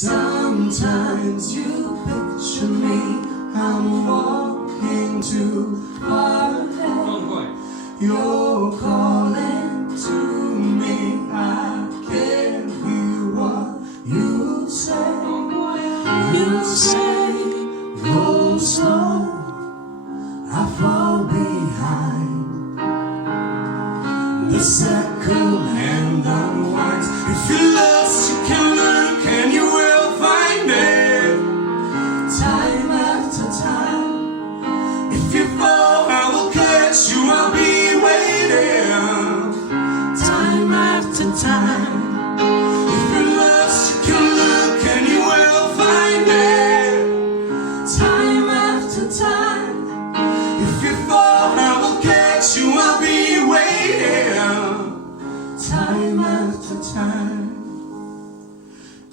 Sometimes you picture me, I'm walking too far ahead. You're calling to me, I can't hear what you say. You say, go slow, I fall behind. The second hand unwinds. If you're lost, you can look and you will find it. Time after time. If you fall, I will catch you, I'll be waiting. Time after time. If you're lost, you can look and you will find it. Time after time. If you fall, I will catch you, I'll be waiting. Time after time.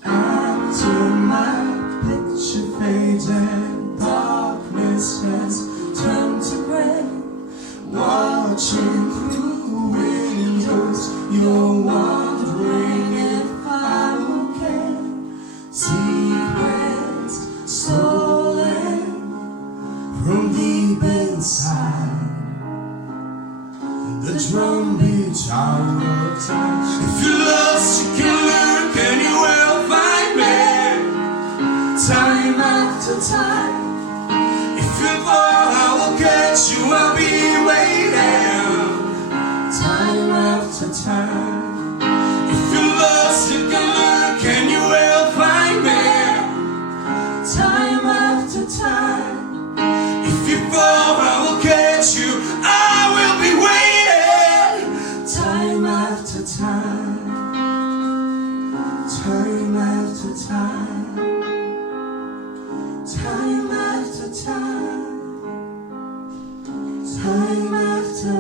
After my picture fades and darkness has turned to gray, watching through windows, you're wondering if I'm okay. Secrets stolen from deep inside. The drum beats out of time. If you're lost, you can look and you will find me. Time after time. If you fall, I will catch you, I'll be waiting. Time after time. If you're lost, you can look and you will find me. Time after time. If you fall, I will catch you, I will be waiting. Time after time. Time after time. Time after time. Time after